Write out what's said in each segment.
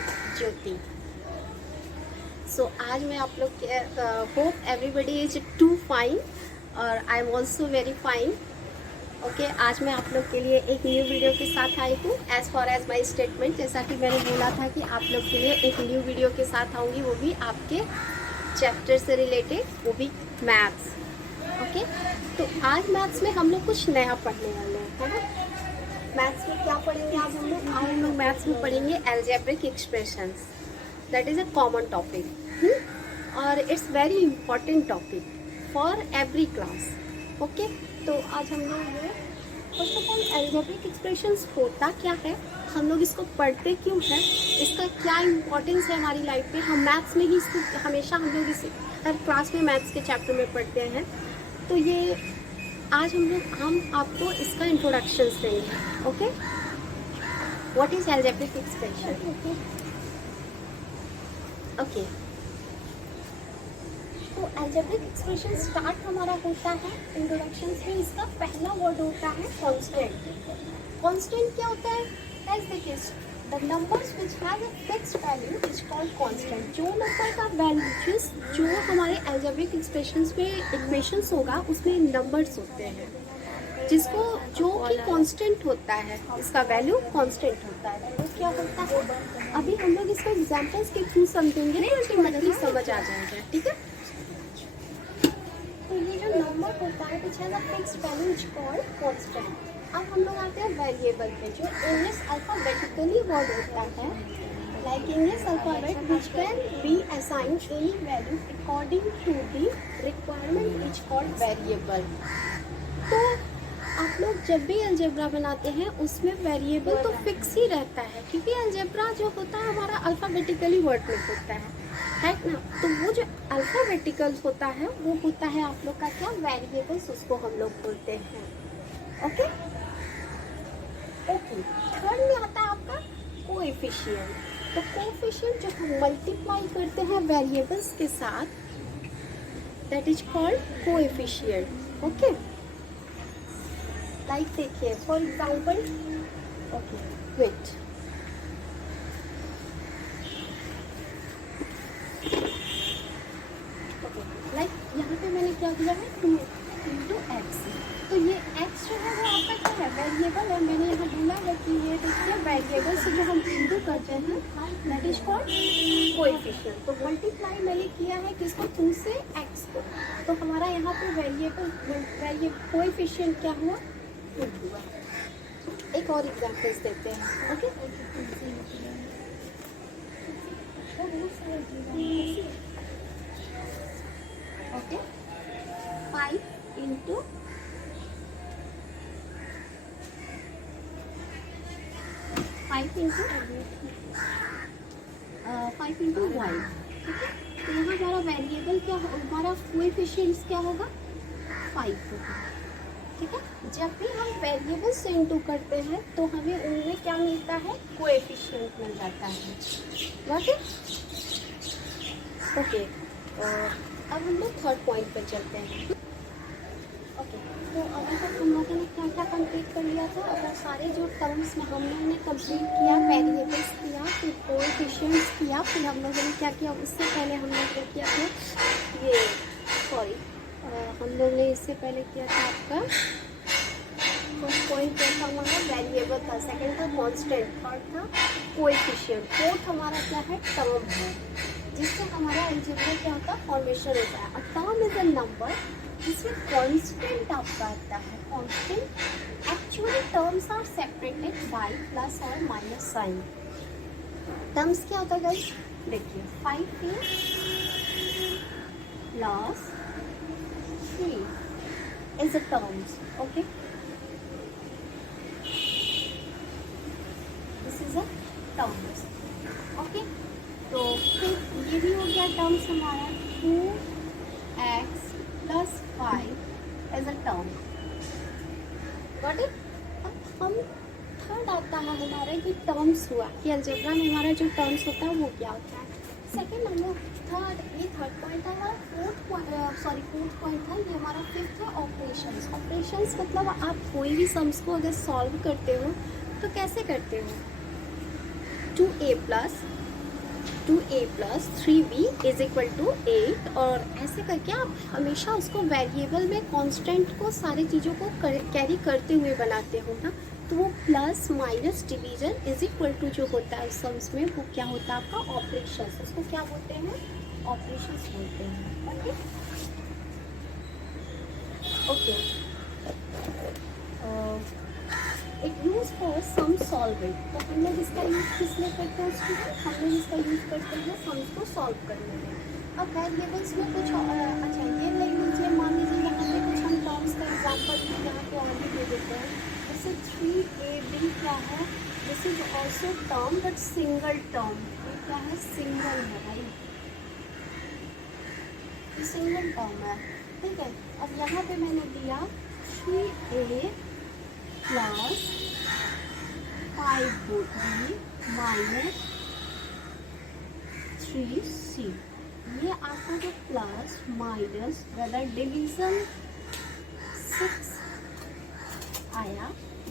With ज्योति। सो आज मैं आप लोग के hope everybody is too fine और I am also very fine. Okay, आज मैं आप लोग के लिए एक न्यू वीडियो के साथ आई हूँ। As far as my statement, जैसा कि मैंने बोला था कि आप लोग के लिए एक न्यू वीडियो के साथ आऊँगी, वो भी आपके चैप्टर से रिलेटेड, वो भी मैथ्स। ओके, तो आज मैथ्स में हम लोग कुछ नया पढ़ने वाले हैं, है ना। मैथ्स में क्या पढ़ेंगे आज हम लोग? आज हम लोग मैथ्स में पढ़ेंगे algebraic expressions. That is a common topic और it's very important topic for every class. Okay, तो आज हम लोग ये first of all algebraic expressions होता क्या है, हम लोग इसको पढ़ते क्यों हैं, इसका क्या इम्पोर्टेंस है हमारी लाइफ में। हम मैथ्स में ही इसको हमेशा हम लोग इसे हर क्लास में मैथ्स के चैप्टर में पढ़ते हैं। तो ये आज हम आपको इसका इंट्रोडक्शन देंगे। Okay, what is algebraic expression? Okay, तो अलजेब्रिक एक्सप्रेशन स्टार्ट हमारा होता है इंट्रोडक्शन में। इसका पहला वर्ड होता है कांस्टेंट। कांस्टेंट क्या होता है? एज देखिए, the numbers which have a fixed value is called constant. जो नंबर का वैल्यू जो हमारे अलजेब्रिक एक्सप्रेशंस में इक्वेशंस होगा उसमें नंबर्स होते हैं जिसको जो कि कांस्टेंट होता है, इसका वैल्यू कांस्टेंट होता है। तो क्या होता है, अभी हम लोग इसको एग्जांपल्स के थ्रू समझेंगे तो अल्टीमेटली समझ आ जाएगा। ठीक है, तो ये जो नंबर होता है which has a fixed value is called constant. अब हम लोग आते हैं वेरिएबल पे, जो इंग्लिश अल्फाबेटिकली वर्ड होता है, like English alphabet which can be assign any value according to the requirement is called variable. तो आप लोग जब भी अलजेब्रा बनाते हैं उसमें वेरिएबल तो फिक्स ही रहता है, क्योंकि अलजेब्रा जो होता है हमारा अल्फाबेटिकली वर्ड में होता है ना। तो वो जो अल्फाबेटिकल होता है वो होता है आप लोग का क्या, वेरिएबल्स, उसको हम लोग बोलते हैं। ओके, थर्ड में आता है आपका कोएफिशिएंट। तो कोएफिशिएंट जो हम मल्टीप्लाई करते हैं वेरिएबल्स के साथ, that is called coefficient. Okay, like देखिए for example, okay wait, like यहाँ पे मैंने क्या किया है 2 इंटू एक्स। तो ये एक्स जो है वो आपका क्या है, वेरिएबल है। मैंने यहाँ बोला है कि ये देखिए वेरिएबल से जो हम इंटू करते हैं दैट इज कॉल्ड कोएफिशिएंट। तो मल्टीप्लाई मैंने किया है किसको, 2 से एक्स को। तो हमारा यहाँ पे वेरिएबल कोएफिशिएंट क्या हुआ, 2 हुआ। एक और एग्जाम्पल्स देते हैं। Okay, okay, 5 into 5 into Y. ठीक है, तो यहाँ हमारा वेरिएबल क्या हो, हमारा कोएफिशिएंट्स क्या होगा, 5 होगा। ठीक है, जब भी हम वेरिएबल से इंटू करते हैं तो हमें उनमें क्या मिलता है, कोएफिशिएंट मिल जाता है। ओके, ओके, अब हम लोग थर्ड पॉइंट पर चलते हैं। ओके, तो अभी तक हम लोगों ने क्या क्या कंप्लीट कर लिया था, अगर सारे जो टर्म्स में हमने कंप्लीट किया, वेरिएबल्स किया, फिर कोएफिशिएंट्स किया, फिर हम लोगों ने क्या किया, उससे पहले हम लोग ने किया था ये, सॉरी, हम लोग ने इससे पहले किया था आपका फर्स्ट पॉइंट क्या था हमारा, वेरिएबल था, सेकंड था कांस्टेंट, थर्ड था कोएफिशिएंट, फोर्थ हमारा क्या है, टर्म है, जिससे हमारा अलजेब्रा क्या होता है, फॉर्मेशन होता है। A term is a number जिसमें कांस्टेंट आपका आता है, constant. Actually terms are separated by plus और माइनस साइन। टर्म्स क्या होता है गाइस, देखिए 5a plus 3 is a terms. Okay, this is a terms. Okay, तो फिर ये भी हो गया टर्म्स हमारा, 2x plus 5 as a term. Got it. अब हम थर्ड आता है हमारा ये टर्म्स हुआ कि अलजेब्रा में हमारा जो टर्म्स होता है वो क्या होता है। सेकेंड हम लोग थर्ड पॉइंट था हमारा, फोर्थ पॉइंट था ये हमारा, फिफ्थ है ऑपरेशंस। ऑपरेशंस मतलब आप कोई भी सम्स को अगर सॉल्व करते हो तो कैसे करते हो, 2a plus 2a plus 3b is equal to 8, और ऐसे करके आप हमेशा उसको वेरिएबल में कांस्टेंट को सारी चीज़ों को कैरी करते हुए बनाते हो ना, तो वो plus minus division is equal to जो होता है सम्स में, वो क्या होता है आपका ऑपरेशंस, उसको क्या बोलते हैं, ऑपरेशंस बोलते हैं। Okay, it use for some solving. तो हम लोग इसका यूज किस लिए करते हैं स्टूडेंट, हम लोग इसका यूज करते हैं सम्स को सॉल्व करने में। अब वेरिएबल्स में कुछ अच्छा ये ले लीजिए, मान लीजिए यहाँ पे कुछ हम टर्म्स का एग्जाम्पल यहाँ पे और भी दे देते हैं। जैसे 3ab क्या है, this is also term but single term, ये क्या है, सिंगल है भाई, ये सिंगल टर्म है, ठीक है। अब यहाँ पे मैंने दिया 3a plus 5b minus 3c, ये आपका जो प्लस माइनस वेदर डिवीजन 6 आया,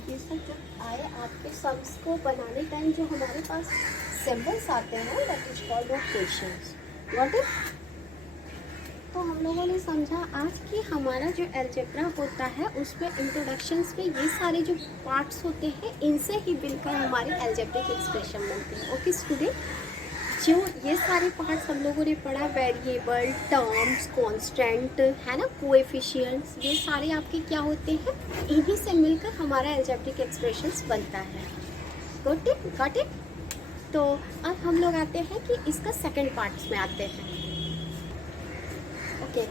ये सब जब आए आपके सम्स को बनाने टाइम जो हमारे पास सिंबल्स आते हैं that is called equations, got it. तो हम लोगों ने समझा आज कि हमारा जो अलजेब्रा होता है उसमें इंट्रोडक्शंस में ये सारे जो पार्ट्स होते हैं इनसे ही मिलकर हमारे अलजेब्रिक एक्सप्रेशन बनते हैं। ओके स्टूडेंट, जो ये सारे पार्ट्स हम लोगों ने पढ़ा, वेरिएबल, टर्म्स, कांस्टेंट है ना, कोएफिशिएंट्स, ये सारे आपके क्या होते हैं, इन्हीं से मिलकर हमारा अलजेब्रिक एक्सप्रेशंस बनता है। Got it. तो अब हम लोग आते हैं कि इसका सेकंड पार्ट्स में आते हैं। ओके,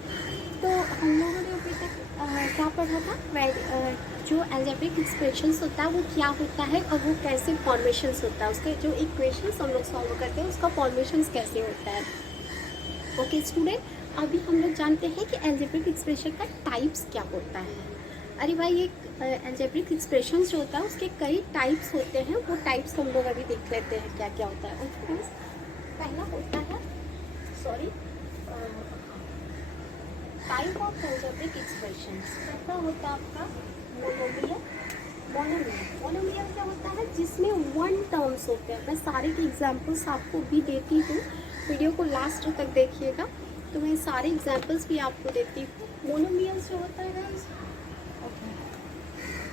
तो हम लोगों ने अभी तक क्या पढ़ा था, जो अलजेब्रिक एक्सप्रेशंस होता है वो क्या होता है और वो कैसे फॉर्मेशंस होता है, उसके जो इक्वेशंस हम लोग सॉल्व करते हैं उसका फॉर्मेशंस कैसे होता है। ओके स्टूडेंट, अभी हम लोग जानते हैं कि अलजेब्रिक एक्सप्रेशन का टाइप्स क्या होता है। अरे भाई, ये अलजेब्रिक एक्सप्रेशंस जो होता है उसके कई टाइप्स होते हैं, वो टाइप्स हम लोग अभी देख लेते हैं क्या क्या होता है। पहला होता है टाइप ऑफ अलजेब्रिक एक्सप्रेशंस। पहला होता है आपका मोनोमियल। मोनोमियल क्या होता है, जिसमें वन टर्म्स होते हैं। मैं सारे के एग्जांपल्स आपको भी देती हूँ, वीडियो को लास्ट तक देखिएगा, तो मैं सारे एग्जांपल्स भी आपको देती हूँ। मोनोमियल्स जो होता है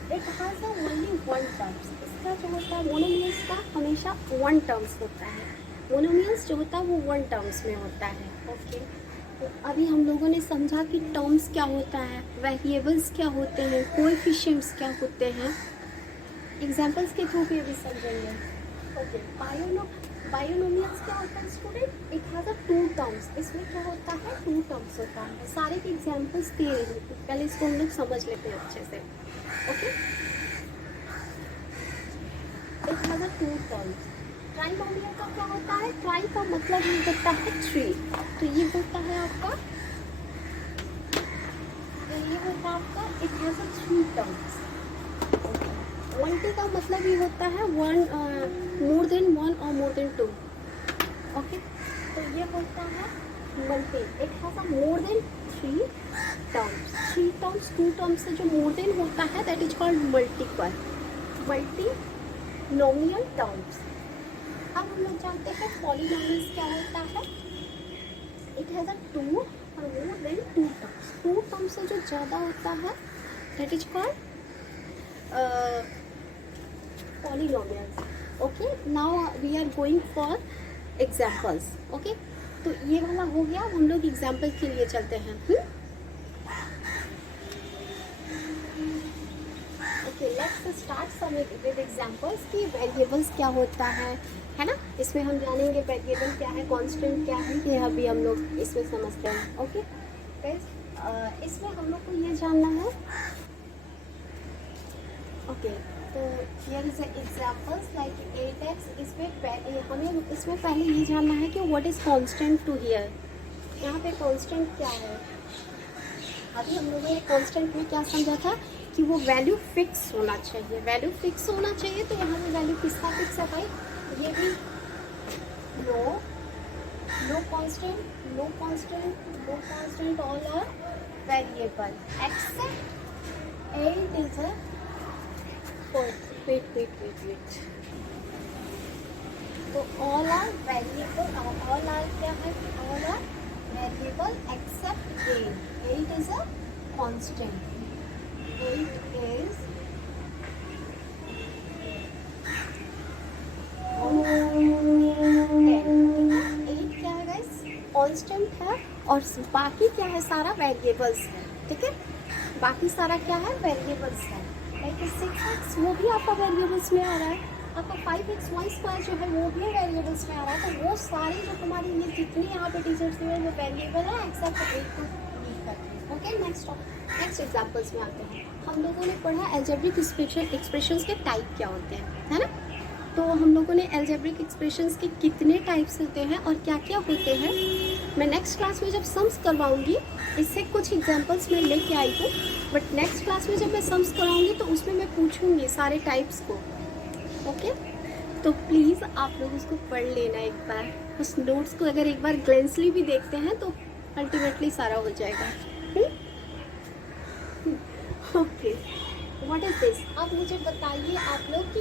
it has only one terms. इसका जो होता है मोनोमियल्स का हमेशा वन टर्म्स होता है। मोनोमियल्स जो होता है वो वन टर्म्स में होता है। ओके, तो अभी हम लोगों ने समझा कि टर्म्स क्या होता है, वेरिएबल्स क्या होते हैं, कोएफिशिएंट्स क्या होते हैं, एग्जांपल्स के थ्रू भी अभी समझेंगे। ओके, बायोनोमियल्स क्या होता है student, it has two terms. इसमें क्या होता है, टू टर्म्स होता है। सारे के एग्जांपल्स दे रही हूँ, पहले इसको हम लोग समझ लेते हैं अच्छे से। Okay, it has two terms. Trinomial का क्या होता है, ट्राई का मतलब ये होता है थ्री, तो ये होता है आपका, it has three terms. Multi का मतलब ये होता है वन, मोर देन वन और मोर देन टू। ओके, तो ये होता है multi, it has more than three terms. Three terms, two terms से जो मोर देन होता है that is called multiple, multinomial terms. अब हम लोग जानते हैं पॉलीनोमियल्स क्या होता है, इट हैज़ टू और more than two terms. Two terms से जो ज़्यादा होता है that is called polynomials. Okay, now we are going for examples. Okay, तो ये वाला हो गया, अब हम लोग एग्जाम्पल के लिए चलते हैं। Okay, let's start some with examples कि वेरिएबल्स क्या होता है ना। इसमें हम जानेंगे वेरिएबल क्या है, कांस्टेंट क्या है, ये अभी हम लोग इसमें समझते हैं। ओके गाइस, इसमें हम लोग को ये जानना है। ओके, तो here is examples like 8x। इसमें हमें इसमें पहले ये जानना है कि what is constant to here. यहाँ पे कांस्टेंट क्या है, अभी हम लोगों ने कांस्टेंट में क्या समझा था कि वो वैल्यू फिक्स होना चाहिए। वैल्यू फिक्स होना चाहिए, तो यहाँ पे वैल्यू किसका फिक्स है भाई, ये भी no constant all are variable except 8 is a wait तो all are variable, all are क्या है, all are variable except 8. 8 is a constant. 8 is 8 क्या है गाइस, कांस्टेंट है, और बाकी क्या है, सारा वेरिएबल्स है. ठीक है, बाकी सारा क्या है, वेरिएबल्स है. लाइक 6x वो भी आपका वेरिएबल्स में आ रहा है, आपका 5xy² जो है वो भी वेरिएबल्स में आ रहा है. तो वो सारी जो हमारी ये जितनी यहाँ पे टीचर्स हैं वो वेरिएबल है एक्सेप्ट 8 को लीव करते हैं. ओके, नेक्स्ट एग्जांपल्स में आते हैं. हम लोगों ने पढ़ा अलजेब्रिक एक्सप्रेशंस के टाइप क्या होते हैं, है ना. तो हम लोगों ने अलजेब्रिक एक्सप्रेशंस के कितने टाइप्स होते हैं और क्या क्या होते हैं, मैं नेक्स्ट क्लास में जब सम्स करवाऊंगी, इससे कुछ एग्जांपल्स मैं लेके आई हूँ, बट नेक्स्ट क्लास में जब मैं सम्स कराऊंगी तो उसमें मैं पूछूंगी सारे टाइप्स को. ओके, तो प्लीज़ आप लोग उसको पढ़ लेना एक बार. उस नोट्स को अगर एक बार ग्लेंसली भी देखते हैं तो अल्टीमेटली सारा हो जाएगा. Okay, what is this. अब मुझे बताइए आप लोग कि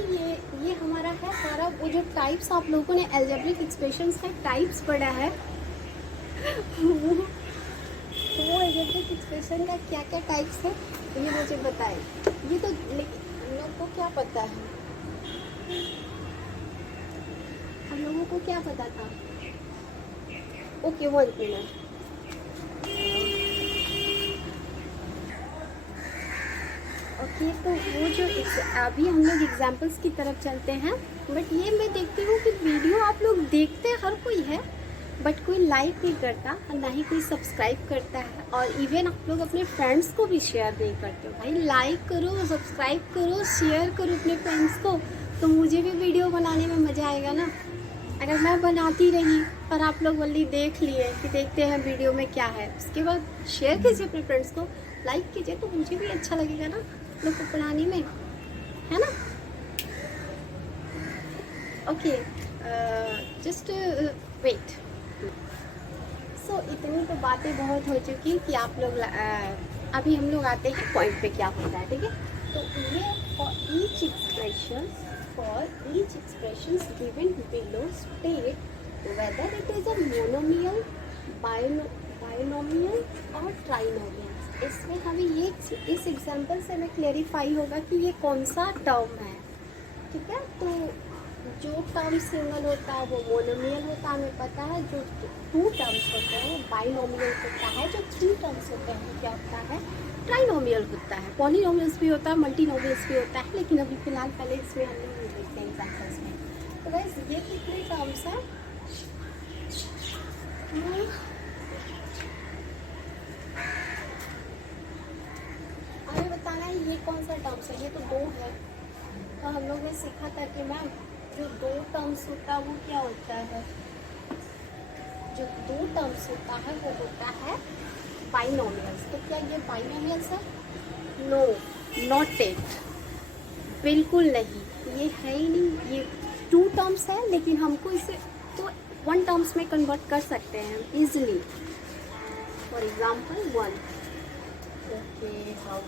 ये हमारा है सारा वो जो टाइप्स आप लोगों ने अलजेब्रिक एक्सप्रेशंस का टाइप्स पढ़ा है वो अलजेब्रिक एक्सप्रेशन का क्या क्या टाइप्स है ये मुझे बताएं. ये तो लेकिन लोग को क्या पता है, हम लोगों को क्या पता था. Okay, 1 minute. ओके, तो वो जो अभी हम लोग एग्जाम्पल्स की तरफ चलते हैं. बट ये मैं देखती हूँ कि वीडियो आप लोग देखते हर कोई है, बट कोई लाइक नहीं करता और ना ही कोई सब्सक्राइब करता है, और इवन आप लोग अपने फ्रेंड्स को भी शेयर नहीं करते हो. भाई लाइक करो, सब्सक्राइब करो, शेयर करो अपने फ्रेंड्स को, तो मुझे भी वीडियो बनाने में मज़ा आएगा ना. अगर मैं बनाती रही और आप लोग वल्ली देख लिए कि देखते हैं वीडियो में क्या है, उसके बाद शेयर कीजिए अपने फ्रेंड्स को, लाइक कीजिए, तो मुझे भी अच्छा लगेगा ना लोग को पढ़ाने में, है ना. Okay, just wait. सो इतनी तो बातें बहुत हो चुकी कि आप लोग अभी हम लोग आते हैं पॉइंट पे क्या होता है. ठीक है, तो ये for each expression given below state whether it is a monomial, binomial और ट्राइनोमियल. इसमें हमें ये इस एग्जांपल से हमें क्लेरिफाई होगा कि ये कौन सा टर्म है. ठीक है, तो जो टर्म सिंगल होता है वो मोनोमियल होता है, हमें पता है. जो 2 टर्म्स होते हैं वो बाइनोमियल होता है. जो 3 टर्म्स होते हैं क्या होता है, ट्राइनोमियल होता है. पॉलिनोमियल्स भी होता है, मल्टीनोमियल्स भी होता है, लेकिन अभी फिलहाल पहले इसमें हम लोग नहीं देखते हैं एग्जाम्पल्स में. तो गाइस ये कितने टर्म्स हैं, हमें बताना है ये कौन सा टर्म्स है. ये तो 2 है, तो हम लोग ने सीखा था कि मैम जो 2 टर्म्स होता है वो क्या होता है, जो 2 टर्म्स होता है वो होता है बाइनोमियल्स. तो क्या ये बाइनोमियल्स है, नो, नॉट इट, बिल्कुल नहीं, ये है ही नहीं. ये 2 टर्म्स है, लेकिन हमको इसे तो 1 टर्म्स में कन्वर्ट कर सकते हैं easily. For example 1. Okay, how,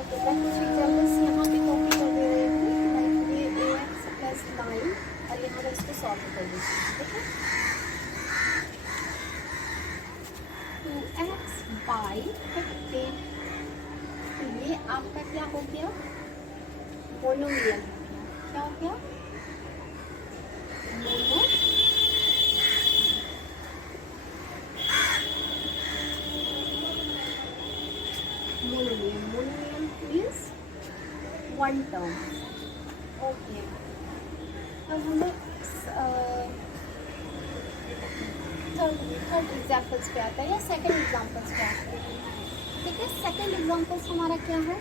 okay, मैं कुछ एग्जाम्पल्स यहाँ पे कॉपी कर दे रही हूँ. लाइक ये ax प्लस 9 और यहाँ मैं इसको सॉल्व कर देती हूँ. ठीक है, 2x बाई 15. तो ये आपका क्या हो गया, मोनोमियल हो गया. क्या हो गया, मोनोमियल मीन्स 1 टर्म. ओके, अब हम लोग थर्ड एग्जाम्पल्स पे आता है या सेकंड एग्जाम्पल्स पे आते हैं. ठीक है, सेकंड एग्जाम्पल्स हमारा क्या है,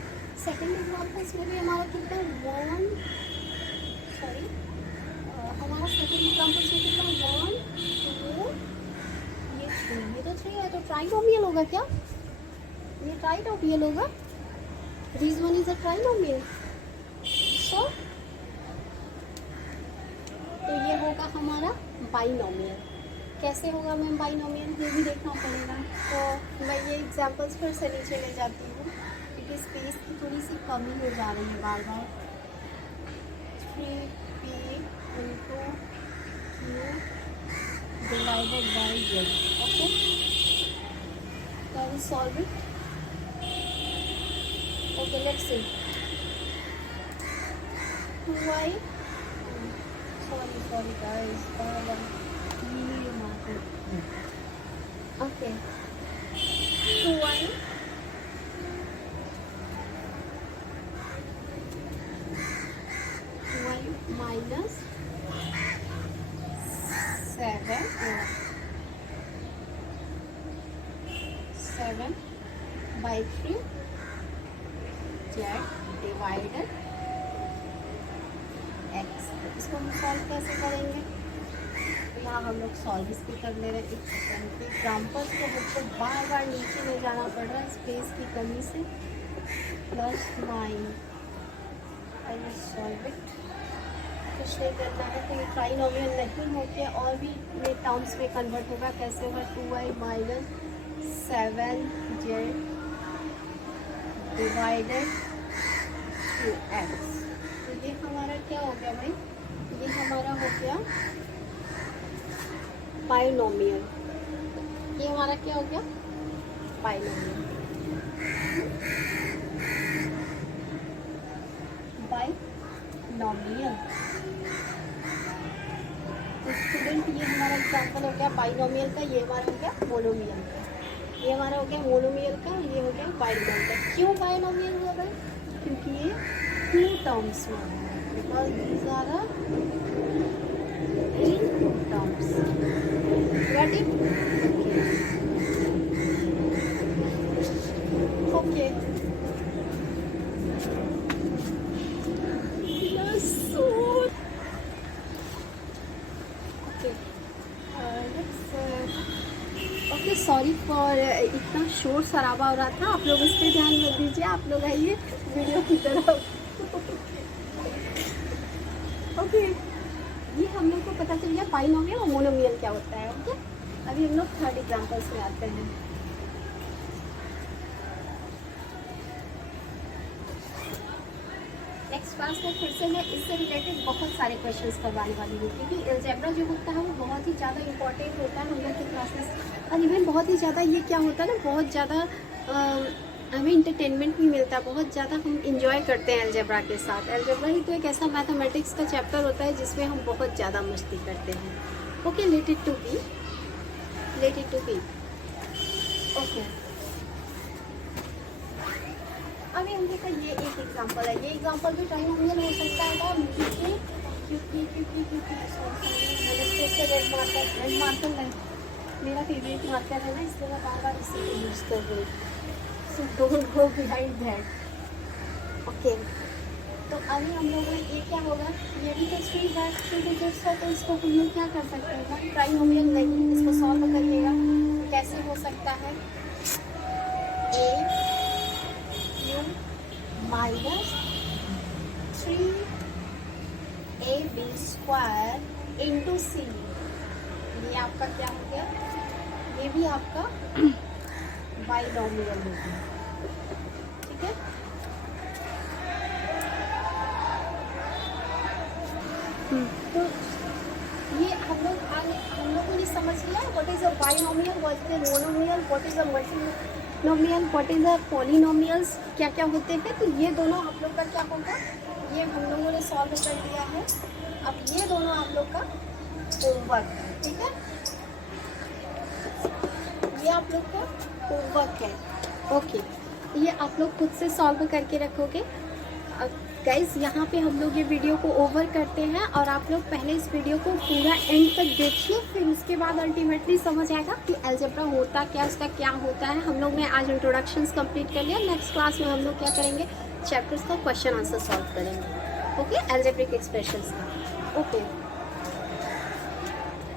सेकंड एग्जाम्पल्स में भी हमारा कितना 1, सॉरी, हमारा सेकंड एग्जाम्पल्स में कितना 1, 2, ये 3, ये तो 3 है, तो ट्राइनोमियल होगा क्या, ये ट्राइनोमियल होगा. This one is a trinomial. So तो ये होगा हमारा बाइनोमियल. कैसे होगा मैम बाइनोमियल, ये भी देखना पड़ेगा. तो मैं ये एग्जांपल्स फिर से नीचे ले जाती हूँ क्योंकि स्पेस की थोड़ी सी कमी हो जा रही है बार बार. 3p into u divided by z. Okay, can we solve it? Okay, let's see. 2y, sorry guys, okay, 2y minus 7 by 3 z divided x. इसको हम सॉल्व कैसे करेंगे? यहाँ हम लोग सॉल्व इसकी कर ले रहे हैं। एक सेकेंड के एग्जाम्पल्स को हमको बार बार नीचे ले जाना पड़ रहा है स्पेस की कमी से। +9 आई विल सॉल्व इट। कुछ नहीं करना है, तो ये ट्राइनोमियल नहीं होके और भी ये टर्म्स में कन्वर्ट होगा। कैसे होगा? 2y minus 7z divided 2x। तो ये हमारा क्या हो गया भाई? ये हमारा हो गया बाइनोमियल। ये हमारा क्या हो गया? बाइनोमियल। बाइनोमियल। तो स्टूडेंट ये हमारा एग्जाम्पल हो गया बाइनोमियल का, ये हमारा हो गया मोनोमियल का। ये हमारा हो गया मोनोमियल का, ये हो गया बाइनोमियल का। क्यों बाइनोमियल हो रहा है? क्योंकि ये 2 टर्म्स में है, because these are in terms. Got it? Okay. Yes, so okay. Let's okay. Sorry for इतना शोर शराबा हो रहा था। आप लोग इस पे ध्यान मत दीजिए। आप लोग आइए वीडियो की तरफ। ओके, ये हम लोग को पता चल गया बाइनोमियल और मोनोमियल क्या होता है। ओके, अभी हम लोग थर्ड एग्जाम्पल्स में आते हैं। नेक्स्ट क्लास में फिर से मैं इससे रिलेटेड बहुत सारे क्वेश्चंस करवाने वाली हूँ, क्योंकि अलजेब्रा जो होता है वो बहुत ही ज़्यादा इंपॉर्टेंट होता है हम लोग की क्लासेस। और इवन बहुत ही ज़्यादा ये क्या होता है ना, बहुत ज़्यादा हमें इंटरटेनमेंट भी मिलता है, बहुत ज़्यादा हम इंजॉय करते हैं अलजेब्रा के साथ। अलजेब्रा ही तो एक ऐसा मैथमेटिक्स का चैप्टर होता है जिसमें हम बहुत ज़्यादा मस्ती करते हैं। Okay, let it to be okay. अभी हम देखा ये एक एग्जांपल है। ये एग्जांपल भी ट्राइनोमियल हो सकता है क्योंकि रेड मार्कर नहीं, मेरा फेवरेट मार्कर है ना, इसलिए मैं बार बार इसी को यूज़ कर रही हूँ। So don't go behind that. Okay, तो अभी हम लोगों ने ये क्या होगा, ये भी तो 3 डिजिट्स है, तो इसको हम लोग क्या कर सकते हैं? ट्राइनोमियल नहीं, इसको सॉल्व करिएगा। कैसे हो सकता है? a minus 3ab square into C. ये आपका क्या हो गया? ये भी आपका बाइनोमियल हो गया। ठीक है, तो ये हम लोगों ने समझ लिया what is a binomial, what is a monomial, what is a multinomial, what is a polynomials, क्या क्या होते हैं। तो ये दोनों आप लोग का क्या होगा, ये हम लोगों ने सॉल्व कर दिया है। अब ये दोनों आप लोग का होमवर्क है। ठीक है, ये आप लोग का होमवर्क है। ओके, ये आप लोग खुद से सॉल्व करके रखोगे। गाइज यहाँ पे हम लोग ये वीडियो को ओवर करते हैं, और आप लोग पहले इस वीडियो को पूरा एंड तक देखिए, फिर उसके बाद अल्टीमेटली समझ आएगा कि अलजेब्रा होता क्या, इसका क्या होता है। हम लोग ने आज इंट्रोडक्शंस कंप्लीट कर लिया। नेक्स्ट क्लास में हम लोग क्या करेंगे, चैप्टर्स का क्वेश्चन आंसर सॉल्व करेंगे। ओके, अलजेब्रिक एक्सप्रेशंस का। ओके,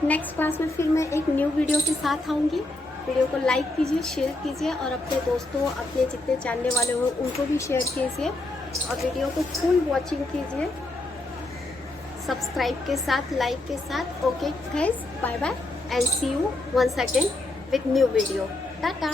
नेक्स्ट क्लास में फिर मैं एक न्यू वीडियो के साथ आऊँगी। वीडियो को लाइक कीजिए, शेयर कीजिए, और अपने दोस्तों, अपने जितने जानने वाले हो उनको भी शेयर कीजिए, और वीडियो को फुल वॉचिंग कीजिए सब्सक्राइब के साथ, लाइक के साथ। Okay guys, bye bye and see you once again with new video. Tata.